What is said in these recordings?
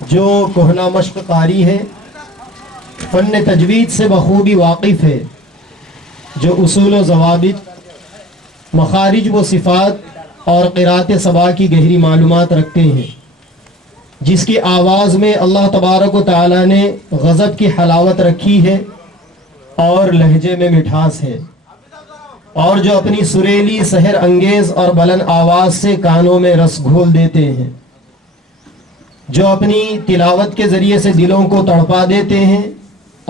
جو کہنا مشق قاری ہے، فن تجوید سے بخوبی واقف ہے، جو اصول و ضوابط، مخارج و صفات اور قرات سبا کی گہری معلومات رکھتے ہیں، جس کی آواز میں اللہ تبارک و تعالی نے غضب کی حلاوت رکھی ہے اور لہجے میں مٹھاس ہے، اور جو اپنی سریلی سحر انگیز اور بلند آواز سے کانوں میں رس گھول دیتے ہیں، جو اپنی تلاوت کے ذریعے سے دلوں کو تڑپا دیتے ہیں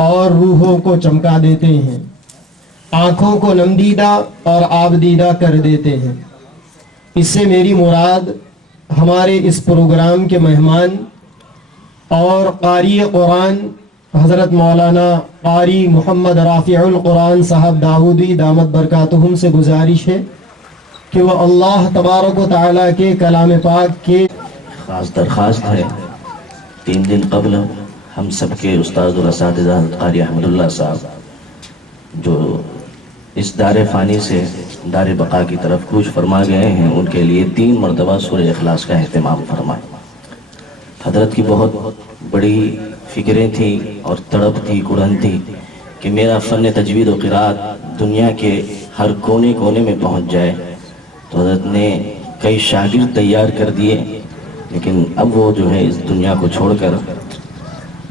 اور روحوں کو چمکا دیتے ہیں، آنکھوں کو نمدیدہ اور آبدیدہ کر دیتے ہیں۔ اس سے میری مراد ہمارے اس پروگرام کے مہمان اور قاری قرآن حضرت مولانا قاری محمد رافع القرآن صاحب داؤدی دامت برکاتہم سے گزارش ہے کہ وہ اللہ تبارک و تعالیٰ کے کلام پاک کے خاص درخواست ہے۔ 3 دن قبل ہم سب کے استاد اور اساتذہ قاری احمد اللہ صاحب جو اس دار فانی سے دار بقا کی طرف کوچ فرما گئے ہیں، ان کے لیے 3 مرتبہ سورہ اخلاص کا اہتمام فرمائے۔ حضرت کی بہت بڑی فکریں تھیں اور تڑپ تھی، کڑن تھی کہ میرا فن تجوید و قرات دنیا کے ہر کونے کونے میں پہنچ جائے، تو حضرت نے کئی شاگرد تیار کر دیے، لیکن اب وہ جو ہے اس دنیا کو چھوڑ کر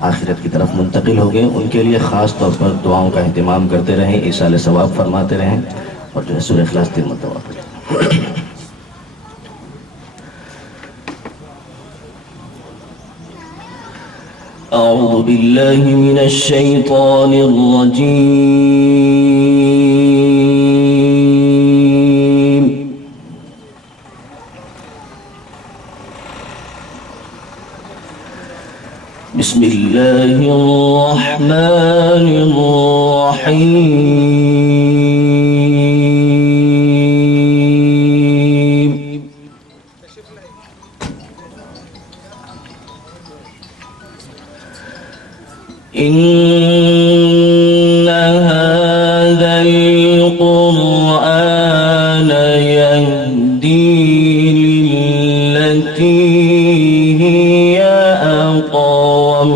آخرت کی طرف منتقل ہو گئے۔ ان کے لیے خاص طور پر دعاؤں کا اہتمام کرتے رہیں، ایصال ثواب فرماتے رہیں، اور جو ہے سورہ اخلاص 3 مرتبہ پڑھیں۔ اعوذ باللہ من الشیطان الرجیم، بسم اللہ الرحمن الرحیم، ان هذا القرآن يهدي للتي هي أقوم،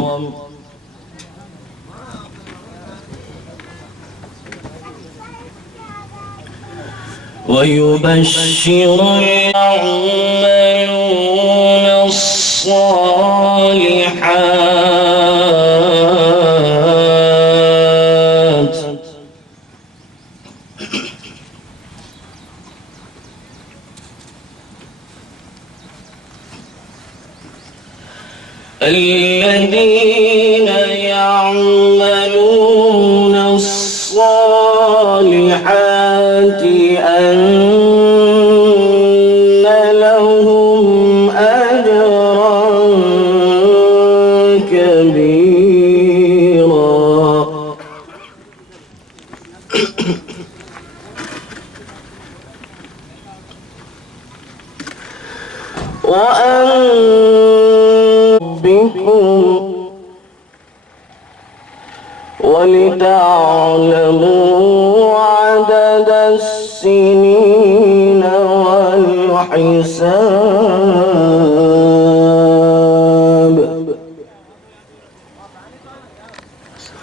ويبشر يعملون الصالحات الذين يعملون الصالحات أن لهم أجرا كبيرا، وأن بكم ولتعلموا عدد السنين والحساب،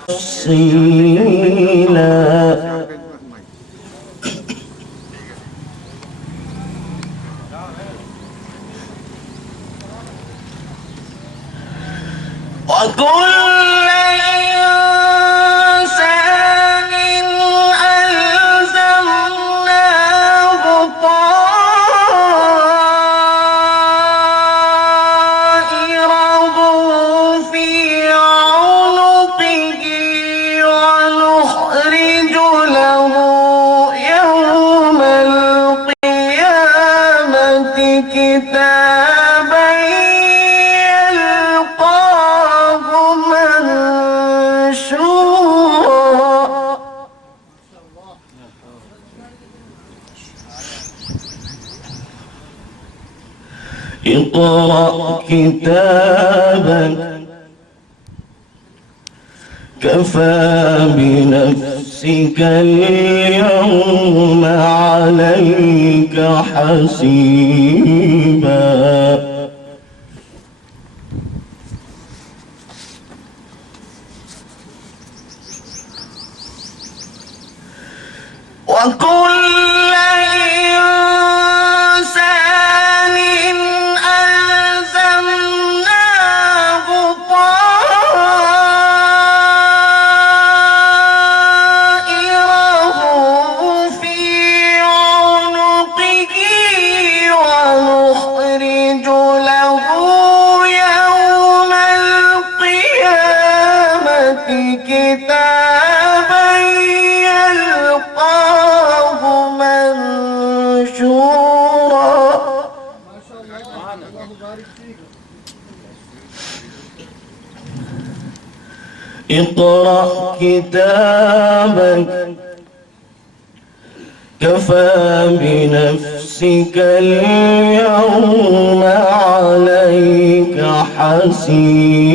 تفصيلا وكل إنسان ألزمناه طائره في عنقه، ونخرج له يوم القيامة كتابا يلقاه منشورا، اقرأ كتابك كفى بنفسك اليوم عليك حسيبا، وكل إنسان ألزمناه طائره في عنقه ونخرج له يوم القيامة كتابا يلقاه منشورا. اقرأ كتابك كفى بنفسك اليوم عليك حسيبا.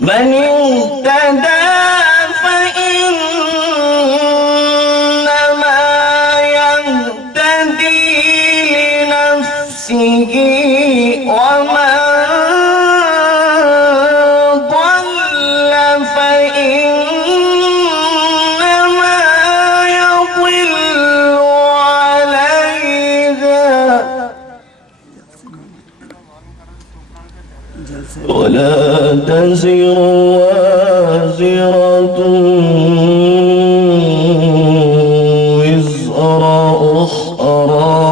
من اهتدى فإنما يهتدي لنفسه ومن ضل فإنما يضل عليها ولا تزر وازرة وزر أخرى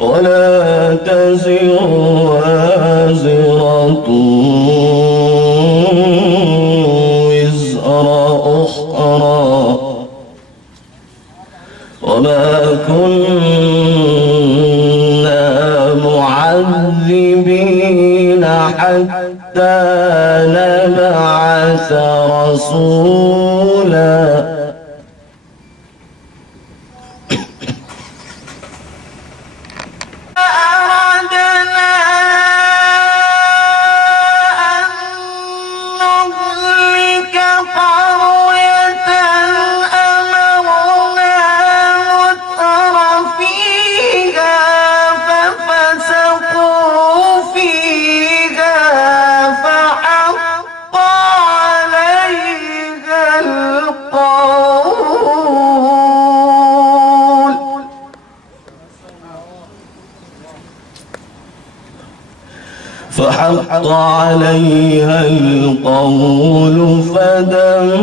ولا تزر وازرة وزر أخرى وما كنا معذبين حتى نبعث رسولا. أردنا أن نهلك قرية أمرنا متر فيها ففسقوا فيها فحق عليها القول فدمرناها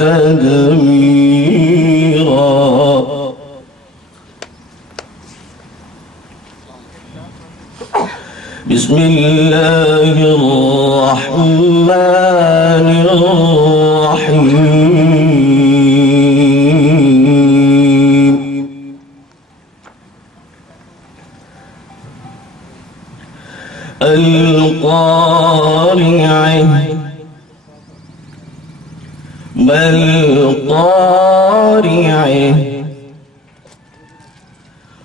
تدميرا. بسم الله الرحمن الرحيم. القارعة ما القارعة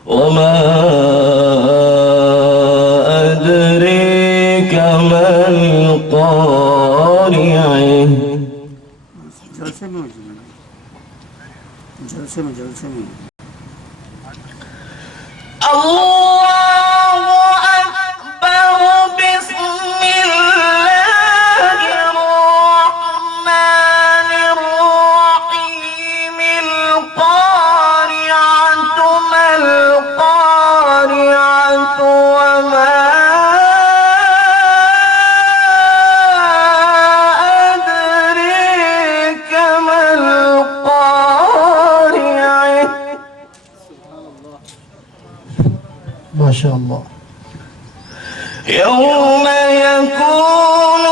وما أدريك ما القارعة. جلسے میں الله أكبر. بسم الله الرحمن الرحيم. القارعة ما القارعة وما أدريك ما القارعة. ما شاء الله. يوم يكون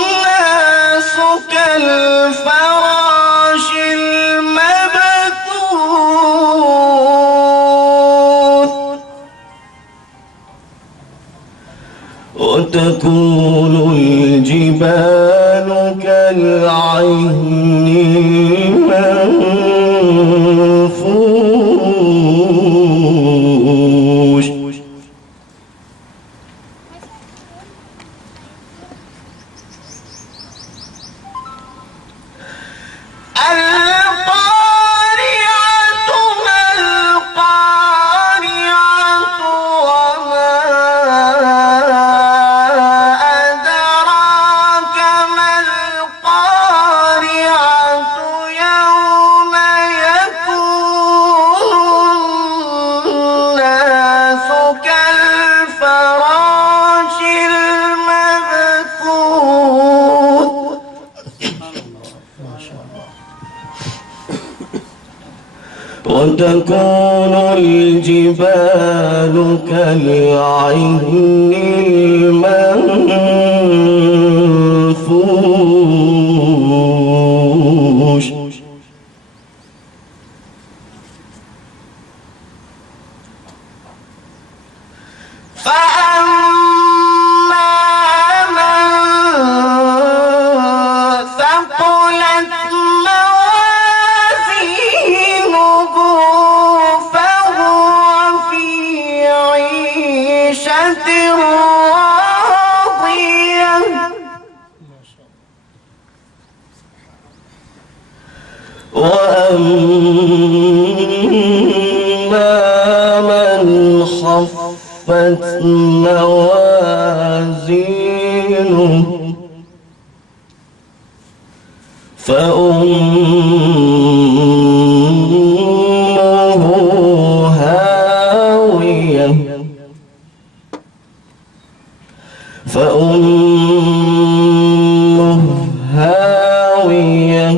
الناس كالفراش المبثوث وتكون الجبال كالعهن المنفوش. القارعة ما القارعة وتكون الجبال كالعهن المنفوش فأما من ثقلت موازينه فهو في عيشة راضية وأما من خفت موازينه فأمه هاوية فأمه هاوية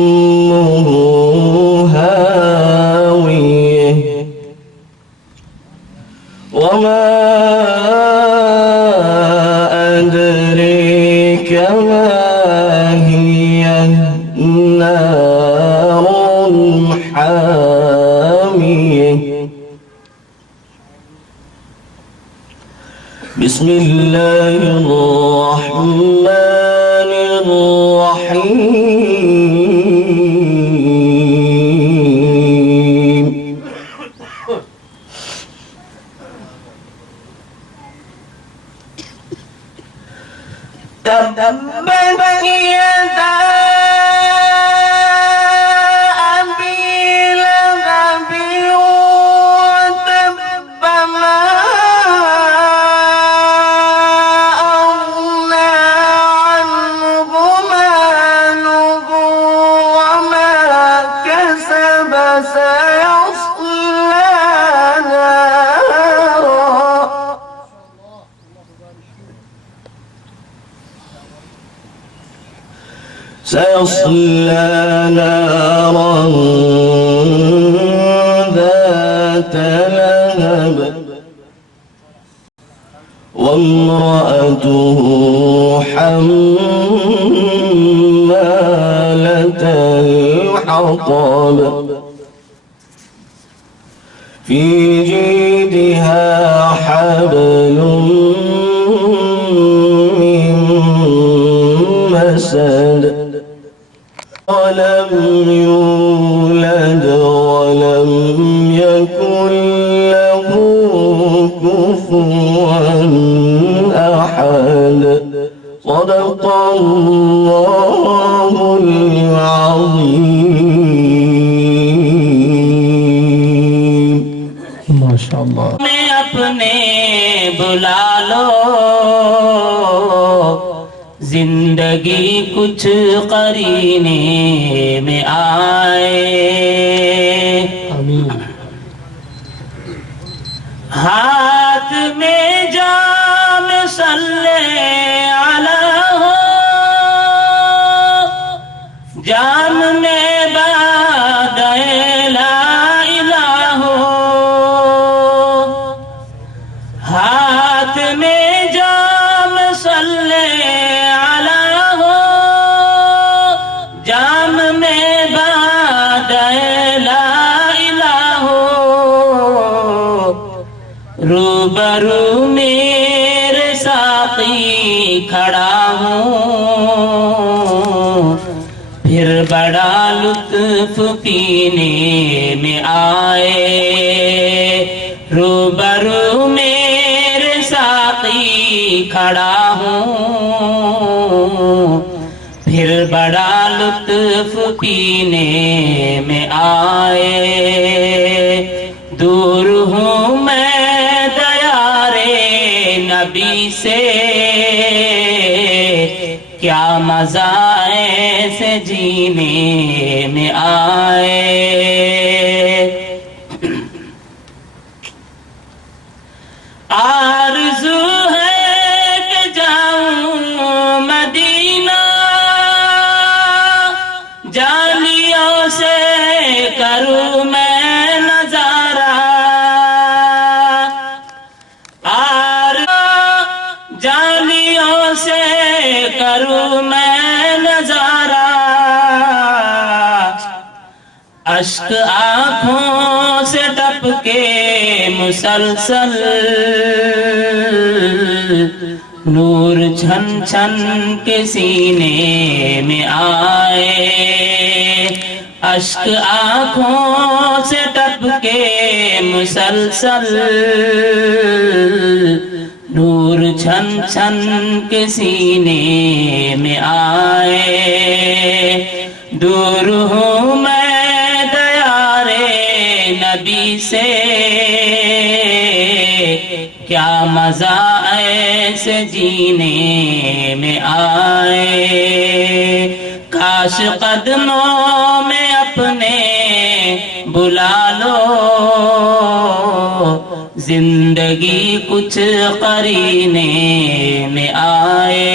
فأمه هاوية وما أدريك ما هي نار حامية بسم الله الرحمن الرحيم تبت يدا أبي لهب وتب ما أغنى عنه ماله وما كسب سيصلى نارا ذات لهب وامرأته حمالة الحطب في جيدها حبل من مسد ولم يولد ولم يكن له كفوا أحد صدق الله العظيم ما شاء اللہ. میں اپنے بلا لو زندگی کچھ قرینے میں آئے آمین. ہاتھ میں جام صلی علی ہو جام میں بادئ لا الہ ہو ہاتھ میں جام صلی علی ہو جام میں بادئ لا الہ ہو روبرو میرے ساقی کھڑا ہوں پھر بڑا لطف پینے میں آئے روبرو میرے ساقی کھڑا ہوں پھر بڑا لطف پینے میں آئے دور ہوں میں دیارے نبی سے کیا مزہ ایسے جینے میں آئے آرزو ہے کہ جاؤں مدینہ میں نظارہ اشک آنکھوں سے ٹپ کے مسلسل نور چھن چھن کے سینے میں آئے اشک آنکھوں سے ٹپ کے مسلسل نور چھن چھن کے سینے میں آئے دور ہوں میں دیارے نبی سے کیا مزہ ایسے جینے میں آئے کاش قدموں میں اپنے بلا لو زندگی کچھ قرینے میں آئے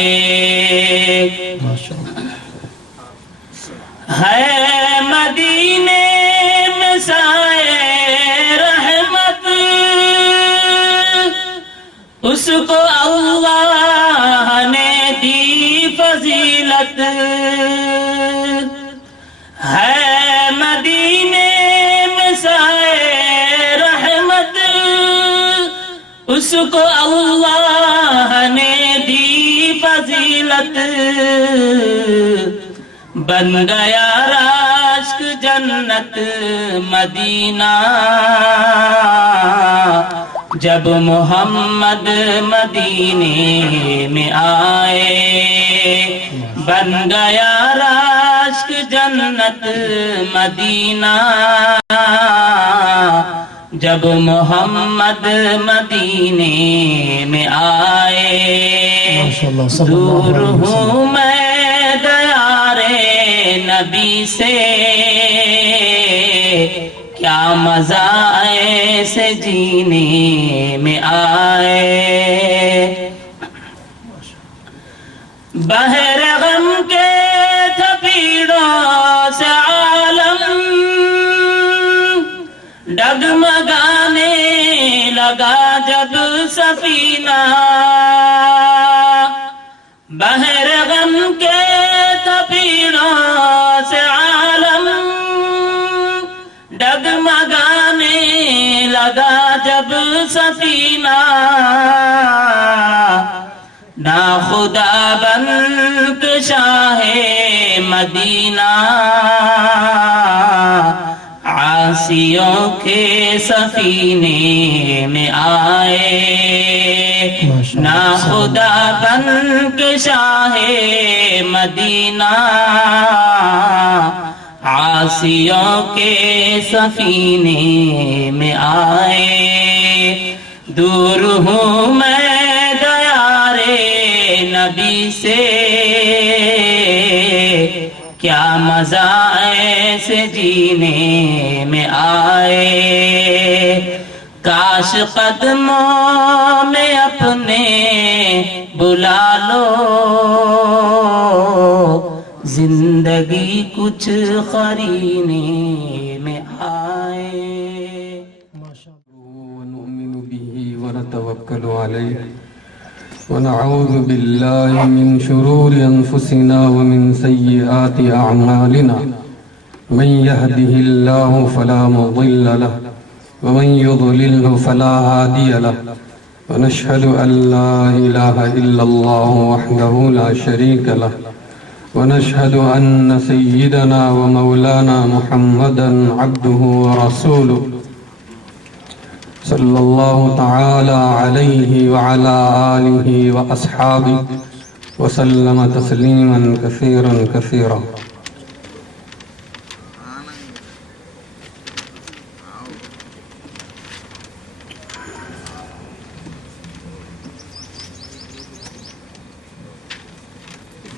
ہے مدینے میں سائے رحمت اس کو اللہ نے دی فضیلت ہے مدینے میں سائے رحمت اس کو اللہ نے دی فضیلت بن گیا راشک جنت مدینہ جب محمد مدینے میں آئے بن گیا راشک جنت مدینہ جب محمد مدینے میں آئے دور ہوں میں دیارے نبی سے کیا مزہ ایسے جینے میں آئے بحر غم کے تھپیڑوں سے عالم ڈگمگانے لگا جب سفینہ بحر غم کے تھپیڑوں سے عالم ڈگمگانے لگا جب سفینہ نا خدا بن کے شاہ مدینہ عاصیوں کے سفینے میں آئے نا خدا بن کے شاہ مدینہ عاصیوں کے سفینے میں آئے دور ہوں میں دیارے نبی سے کیا مزہ ایسے جینے میں آئے کاش قدموں میں اپنے بلا لو زندگی کچھ قرینے میں آئے ونؤمن به ونتوكل عليه ونعوذ بالله من شرور أنفسنا ومن سيئات أعمالنا من يهده الله فلا مضل له ومن يضلله فلا هادي له ونشهد أن لا إله إلا الله وحده لا شريك له ونشهد أن سيدنا ومولانا محمدا عبده ورسوله صلى الله تعالى عليه وعلى آله وأصحابه وسلم تسليما كثيرا كثيرا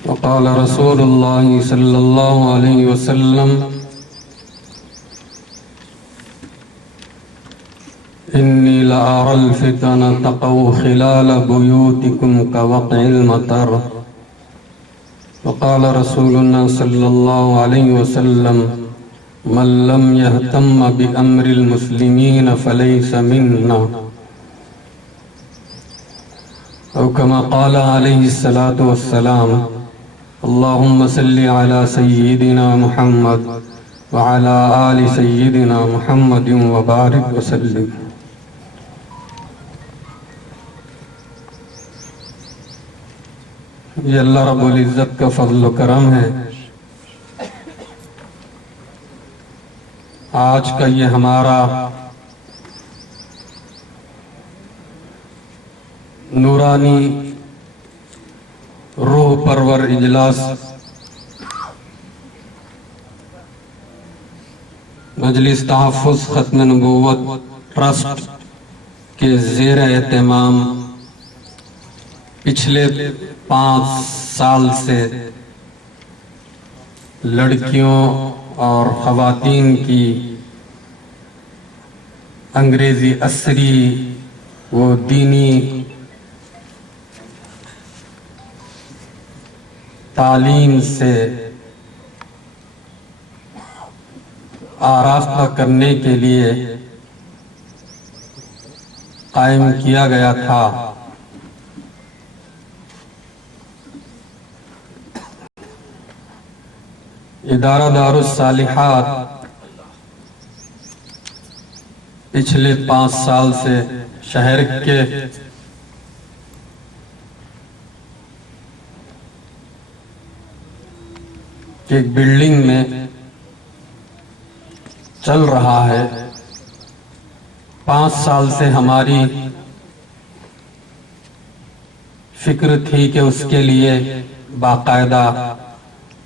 وقال رسول الله صلى الله عليه وسلم إني لأرى الفتن تقع خلال بيوتكم كوقع المطر وقال رسولنا صلى الله عليه وسلم من لم يهتم بأمر المسلمين فليس منا أو كما قال عليه الصلاة والسلام اللهم صل على سيدنا محمد وعلى آل سيدنا محمد وبارك وسلم. یہ اللہ رب العزت کا فضل و کرم ہے. آج کا یہ ہمارا نورانی روح پرور اجلاس مجلس تحفظ ختم نبوت ٹرسٹ کے زیر اہتمام پچھلے 5 سال سے لڑکیوں اور خواتین کی انگریزی عصری و دینی تعلیم سے آراستہ کرنے کے لیے قائم کیا گیا تھا. ادارہ دارالصالحات پچھلے 5 سال سے شہر کے ایک بلڈنگ میں چل رہا ہے. 5 سال سے ہماری فکر تھی کہ اس کے لیے باقاعدہ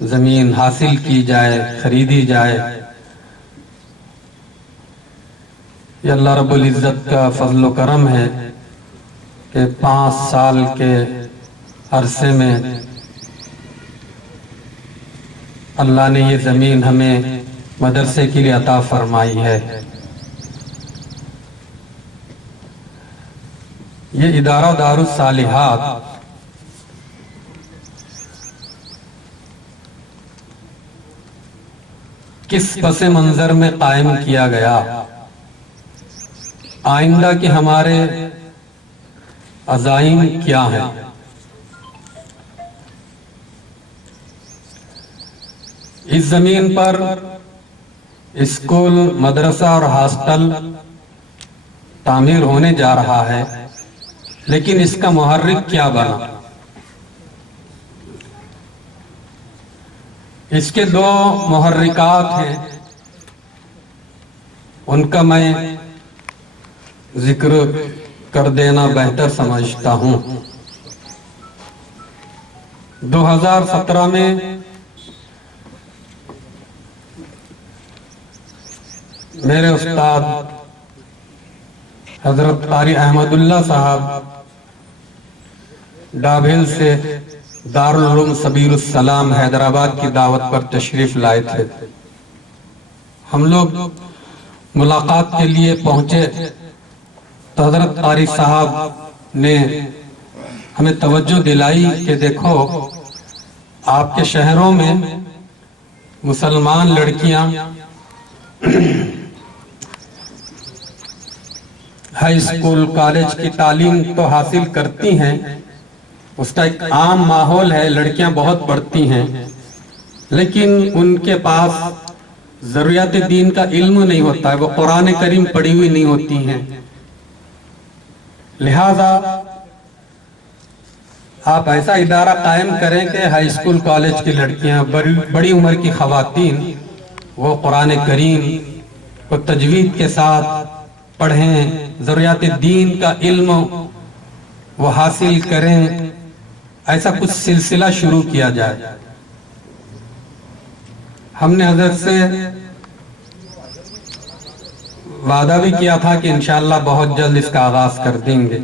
زمین حاصل کی جائے، خریدی جائے. یہ اللہ رب العزت کا فضل و کرم ہے کہ 5 سال کے عرصے میں اللہ نے یہ زمین ہمیں مدرسے کے لیے عطا فرمائی ہے. یہ ادارہ دارالصالحات کس پس منظر میں قائم کیا گیا؟ آئندہ کے ہمارے عزائم کیا ہیں؟ اس زمین پر اسکول، مدرسہ اور ہاسٹل تعمیر ہونے جا رہا ہے، لیکن اس کا محرک کیا بنا؟ اس کے 2 محرکات ہیں، ان کا میں ذکر کر دینا بہتر سمجھتا ہوں. 2017 میں میرے استاد حضرت قاری احمد اللہ صاحب ڈابھیل سے دارالعلوم سبیل السلام حیدرآباد کی دعوت پر تشریف لائے تھے. ہم لوگ ملاقات کے لیے پہنچے تو حضرت قاری صاحب نے ہمیں توجہ دلائی کہ دیکھو آپ کے شہروں میں مسلمان لڑکیاں ہائی اسکول، کالج کی تعلیم تو حاصل کرتی ہیں، اس کا ایک عام ماحول ہے، لڑکیاں بہت پڑھتی ہیں، لیکن ان کے پاس ضروریات دین کا علم نہیں ہوتا ہے، وہ قرآن کریم پڑھی ہوئی نہیں ہوتی ہیں. لہذا آپ ایسا ادارہ قائم کریں کہ ہائی اسکول، کالج کی لڑکیاں، بڑی عمر کی خواتین وہ قرآن کریم کو تجوید کے ساتھ پڑھیں، ضروریات دین کا علم وہ حاصل کریں. ایسا کچھ سلسلہ شروع کیا جائے. ہم نے حضرت سے وعدہ بھی کیا تھا کہ انشاءاللہ بہت جلد اس کا آغاز کر دیں گے.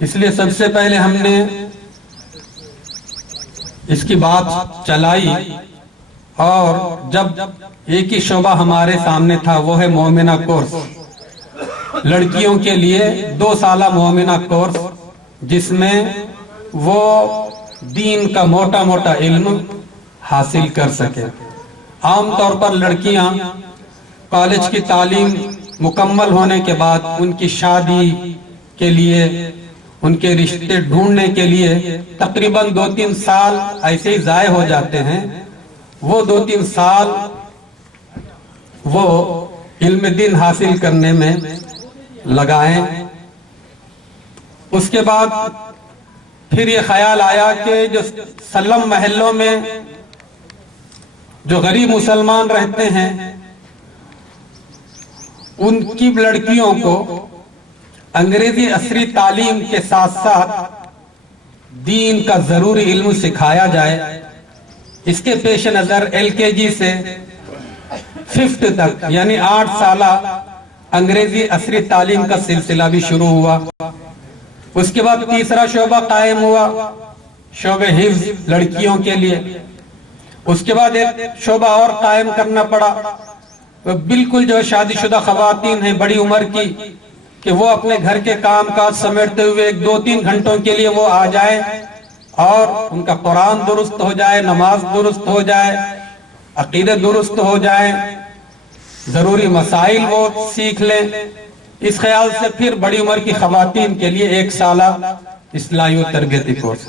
اس لیے سب سے پہلے ہم نے اس کی بات چلائی، اور جب ایک ہی شعبہ ہمارے سامنے تھا، وہ ہے مومنہ کورس، لڑکیوں کے لیے 2 سالہ مومنہ کورس، جس میں وہ دین کا موٹا موٹا علم حاصل کر سکے. عام طور پر لڑکیاں کالج کی تعلیم مکمل ہونے کے بعد ان کی شادی کے لیے ان کے رشتے ڈھونڈنے کے لیے تقریباً 2-3 سال ایسے ہی ضائع ہو جاتے ہیں. وہ 2-3 سال وہ علم دین حاصل کرنے میں لگائیں. اس کے بعد پھر یہ خیال آیا کہ جو سلم محلوں میں جو غریب مسلمان رہتے ہیں ان کی لڑکیوں کو انگریزی عصری تعلیم کے ساتھ ساتھ دین کا ضروری علم سکھایا جائے. اس کے پیش نظر LKG سے 5th تک یعنی 8 سالہ انگریزی عصری تعلیم کا سلسلہ بھی شروع ہوا. اس کے بعد تیسرا شعبہ قائم ہوا، شعبہ حفظ لڑکیوں کے لیے. اس کے بعد ایک شعبہ اور قائم کرنا پڑا، بالکل جو شادی شدہ خواتین ہیں بڑی عمر کی، کہ وہ اپنے گھر کے کام کاج سمیٹتے ہوئے 2-3 گھنٹوں کے لیے وہ آ جائیں اور ان کا قرآن درست ہو جائے، نماز درست ہو جائے، عقیدہ درست ہو جائے، ضروری مسائل وہ سیکھ لیں. اس خیال سے پھر بڑی عمر کی خواتین کے لیے 1 سالہ اصلاحی و تربیتی کورس.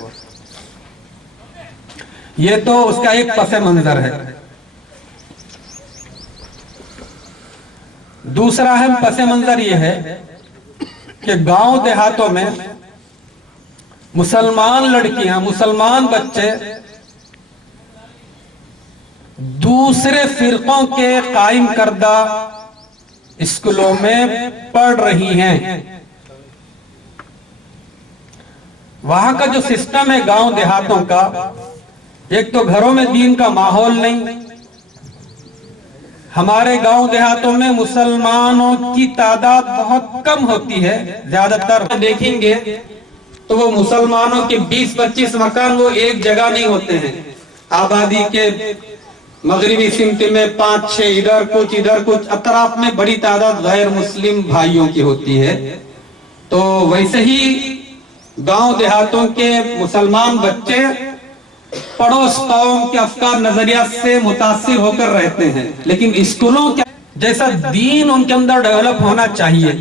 یہ تو اس کا ایک پس منظر ہے. دوسرا اہم پس منظر یہ ہے کہ گاؤں دیہاتوں میں مسلمان لڑکیاں، مسلمان بچے دوسرے فرقوں کے قائم کردہ اسکولوں میں پڑھ رہی ہیں. وہاں کا جو سسٹم ہے گاؤں دیہاتوں کا، ایک تو گھروں میں دین کا ماحول نہیں. ہمارے گاؤں دیہاتوں میں مسلمانوں کی تعداد بہت کم ہوتی ہے. زیادہ تر دیکھیں گے تو وہ مسلمانوں کے 20-25 مکان وہ ایک جگہ نہیں ہوتے ہیں. آبادی کے مغربی سمت میں 5-6 ادھر کچھ اطراف میں بڑی تعداد غیر مسلم بھائیوں کی ہوتی ہے. تو ویسے ہی گاؤں دیہاتوں کے مسلمان بچے پڑوس قوم کے افکار نظریات سے متاثر ہو کر رہتے ہیں، لیکن اسکولوں کے جیسا دین ان کے اندر ڈیولپ ہونا چاہیے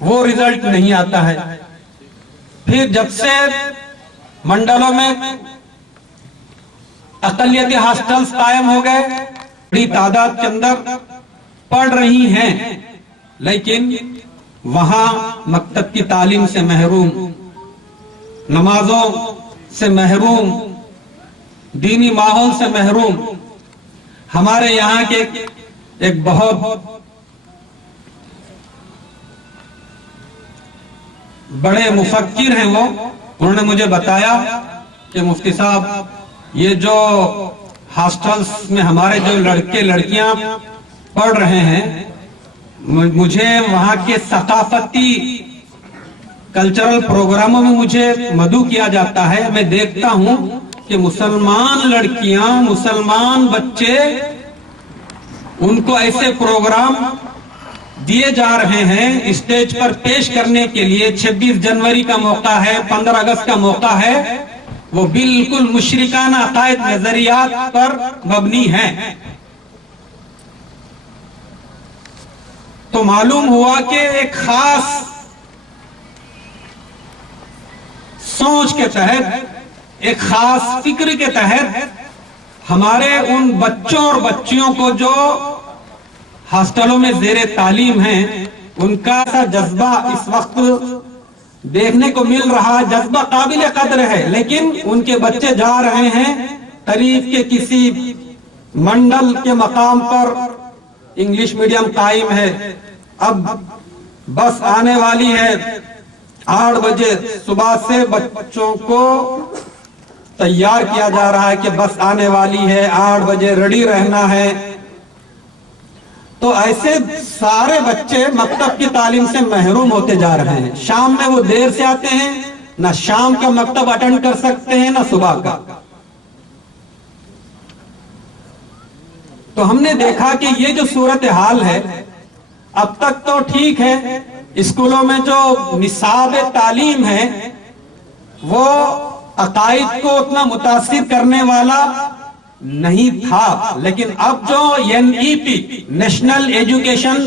وہ رزلٹ نہیں آتا ہے. پھر جب سے منڈلوں میں اقلیتی ہاسٹلز قائم ہو گئے، بڑی تعداد کے اندر پڑھ رہی ہیں، لیکن وہاں مکتب کی تعلیم سے محروم، نمازوں سے محروم، دینی ماحول سے محروم. ہمارے یہاں کے ایک بہت بڑے مفکر ہیں، وہ انہوں نے مجھے بتایا کہ مفتی صاحب یہ جو ہاسٹلز میں ہمارے جو لڑکے لڑکیاں پڑھ رہے ہیں، مجھے وہاں کے ثقافتی کلچرل پروگراموں میں مجھے مدعو کیا جاتا ہے. میں دیکھتا ہوں کہ مسلمان لڑکیاں، مسلمان بچے، ان کو ایسے پروگرام دیے جا رہے ہیں اسٹیج پر پیش کرنے کے لیے. 26 جنوری کا موقع ہے، 15 اگست کا موقع ہے، وہ بالکل مشرکانہ عقائد نظریات پر مبنی ہیں. تو معلوم ہوا کہ ایک خاص سوچ کے تحت، ایک خاص فکر کے تحت ہمارے ان بچوں اور بچیوں کو جو ہاسٹلوں میں زیر تعلیم ہیں، ان کا جذبہ اس وقت دیکھنے کو مل رہا. جذبہ قابل قدر ہے، لیکن ان کے بچے جا رہے ہیں قریب کے کسی منڈل کے مقام پر انگلش میڈیم قائم ہے. اب بس آنے والی ہے 8 بجے صبح سے بچوں کو تیار کیا جا رہا ہے کہ بس آنے والی ہے، 8 بجے ریڈی رہنا ہے. تو ایسے سارے بچے مکتب کی تعلیم سے محروم ہوتے جا رہے ہیں. شام میں وہ دیر سے آتے ہیں، نہ شام کا مکتب اٹینڈ کر سکتے ہیں نہ صبح کا. تو ہم نے دیکھا کہ یہ جو صورتحال ہے، اب تک تو ٹھیک ہے، اسکولوں میں جو نصاب تعلیم ہے وہ عقائد کو اتنا متاثر کرنے والا نہیں تھا، لیکن اب جو NEP نیشنل ایجوکیشن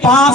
5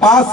5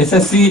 SSC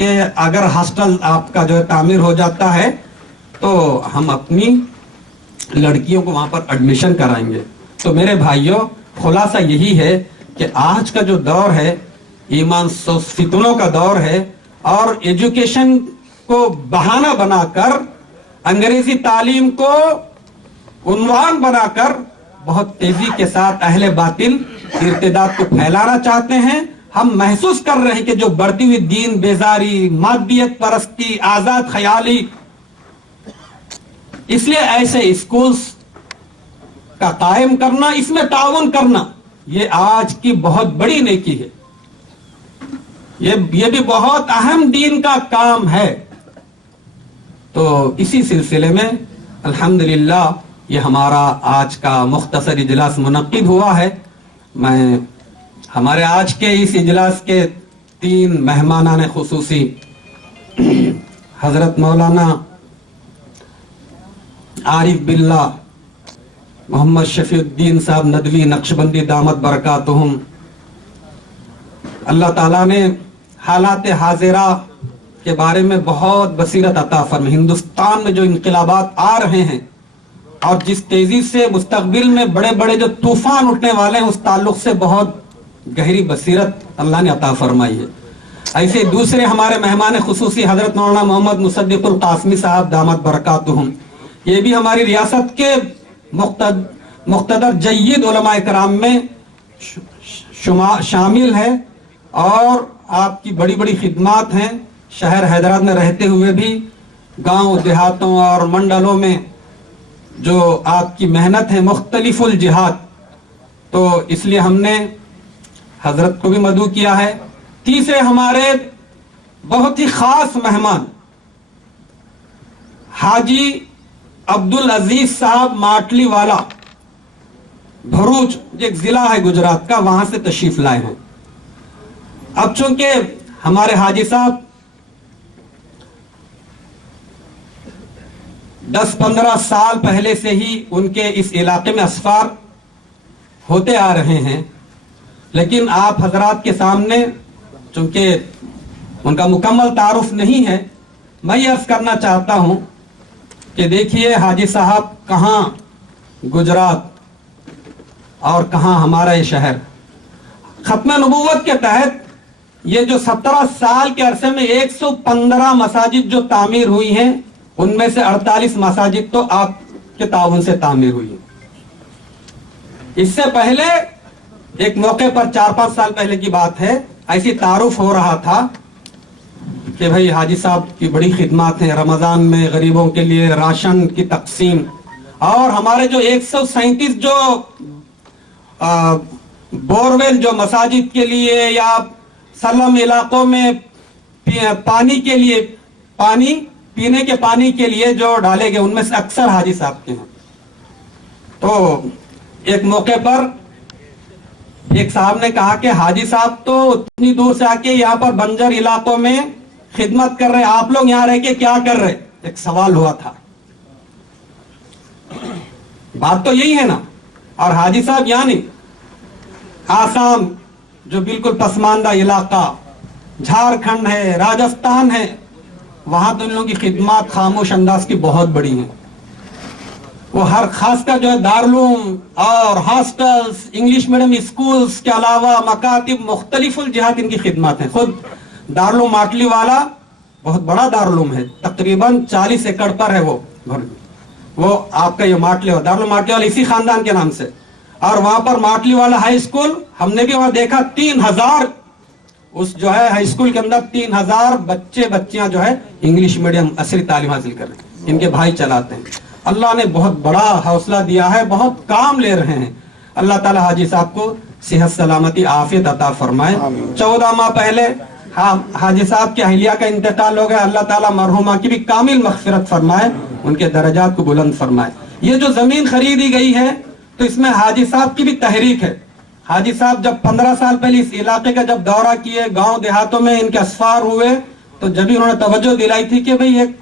کہ اگر ہاسٹل آپ کا جو ہے تعمیر ہو جاتا ہے تو ہم اپنی لڑکیوں کو وہاں پر ایڈمیشن کرائیں گے. تو میرے بھائیوں خلاصہ یہی ہے کہ آج کا جو دور ہے ایمان فتنوں کا دور ہے اور ایجوکیشن کو بہانہ بنا کر انگریزی تعلیم کو عنوان بنا کر بہت تیزی کے ساتھ اہل باطل ارتداد کو پھیلانا چاہتے ہیں. ہم محسوس کر رہے ہیں کہ جو بڑھتی ہوئی دین بیزاری، مادیت پرستی، آزاد خیالی، اس لیے ایسے اسکولز کا قائم کرنا، اس میں تعاون کرنا، یہ آج کی بہت بڑی نیکی ہے. یہ بھی بہت اہم دین کا کام ہے. تو اسی سلسلے میں الحمدللہ یہ ہمارا آج کا مختصر اجلاس منعقد ہوا ہے. میں ہمارے آج کے اس اجلاس کے 3 مہمانان خصوصی حضرت مولانا عارف باللہ محمد شفیع الدین صاحب ندوی نقشبندی دامت برکاتہم، اللہ تعالیٰ نے حالات حاضرہ کے بارے میں بہت بصیرت عطا فرمائی. ہندوستان میں جو انقلابات آ رہے ہیں اور جس تیزی سے مستقبل میں بڑے بڑے جو طوفان اٹھنے والے ہیں، اس تعلق سے بہت گہری بصیرت اللہ نے عطا فرمائی ہے. ایسے دوسرے ہمارے مہمان خصوصی حضرت مولانا محمد مصدق القاسمی صاحب دامت برکاتہم، یہ بھی ہماری ریاست کے مقتدر جید علماء کرام میں شامل ہے اور آپ کی بڑی بڑی خدمات ہیں. شہر حیدرآباد میں رہتے ہوئے بھی گاؤں دیہاتوں اور منڈلوں میں جو آپ کی محنت ہے مختلف الجہات، تو اس لیے ہم نے حضرت کو بھی مدعو کیا ہے. تیسرے ہمارے بہت ہی خاص مہمان حاجی عبدالعزیز صاحب ماٹلی والا، بھروچ ایک ضلع ہے گجرات کا، وہاں سے تشریف لائے ہیں. اب چونکہ ہمارے حاجی صاحب 10-15 سال پہلے سے ہی ان کے اس علاقے میں اسفار ہوتے آ رہے ہیں، لیکن آپ حضرات کے سامنے چونکہ ان کا مکمل تعارف نہیں ہے، میں یہ عرض کرنا چاہتا ہوں کہ دیکھیے حاجی صاحب کہاں گجرات اور کہاں ہمارا یہ شہر. ختم نبوت کے تحت یہ جو 17 سال کے عرصے میں 115 مساجد جو تعمیر ہوئی ہیں، ان میں سے 48 مساجد تو آپ کے تعاون سے تعمیر ہوئی ہیں. اس سے پہلے ایک موقع پر 4-5 سال پہلے کی بات ہے، ایسی تعارف ہو رہا تھا کہ بھئی حاجی صاحب کی بڑی خدمات ہیں، رمضان میں غریبوں کے لیے راشن کی تقسیم، اور ہمارے جو 137 جو بورویل جو مساجد کے لیے یا سلم علاقوں میں پانی کے لیے، پانی پینے کے پانی کے لیے جو ڈالے گئے، ان میں سے اکثر حاجی صاحب کے ہیں. تو ایک موقع پر ایک صاحب نے کہا کہ حاجی صاحب تو اتنی دور سے آ کے یہاں پر بنجر علاقوں میں خدمت کر رہے، آپ لوگ یہاں رہ کے کیا کر رہے؟ ایک سوال ہوا تھا. بات تو یہی ہے نا. اور حاجی صاحب یعنی آسام جو بالکل پسماندہ علاقہ، جھارکھنڈ ہے، راجستھان ہے، وہاں تو ان لوگوں کی خدمات خاموش انداز کی بہت بڑی ہیں. وہ ہر خاص کا جو ہے دارالعلوم اور ہاسٹلز، انگلش میڈیم اسکولز کے علاوہ مکاتب، مختلف الجہات ان کی خدمات ہیں. خود دارالعلوم ماٹلی والا بہت بڑا دارالعلوم ہے، تقریباً 40 ایکڑ پر ہے. وہ آپ کا یہ ماٹلی والا دارالعلوم ماٹلی والا اسی خاندان کے نام سے. اور وہاں پر ماٹلی والا ہائی اسکول ہم نے بھی وہاں دیکھا، 3000 اس جو ہے ہائی اسکول کے اندر 3000 بچے بچیاں جو ہے انگلش میڈیم عصری تعلیم حاصل کر رہے ہیں. ان کے بھائی چلاتے ہیں. اللہ نے بہت بڑا حوصلہ دیا ہے، بہت کام لے رہے ہیں. اللہ تعالیٰ حاجی صاحب کو صحت سلامتی عافیت عطا فرمائے. 14 ماہ پہلے حاجی صاحب کی اہلیہ کا انتقال ہو گیا. اللہ تعالیٰ مرحومہ کی بھی کامل مغفرت فرمائے، ان کے درجات کو بلند فرمائے. یہ جو زمین خریدی گئی ہے تو اس میں حاجی صاحب کی بھی تحریک ہے. حاجی صاحب جب 15 سال پہلے اس علاقے کا جب دورہ کیے، گاؤں دیہاتوں میں ان کے اسفار ہوئے، تو جب انہوں نے توجہ دلائی تھی کہ بھئی ایک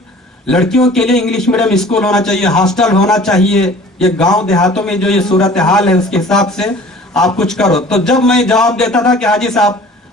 لڑکیوں کے لیے انگلش میڈیم اسکول ہونا چاہیے، ہاسٹل ہونا چاہیے، یہ گاؤں دیہاتوں میں جو یہ صورتحال ہے اس کے حساب سے آپ کچھ کرو. تو جب میں جواب دیتا تھا کہ حاجی صاحب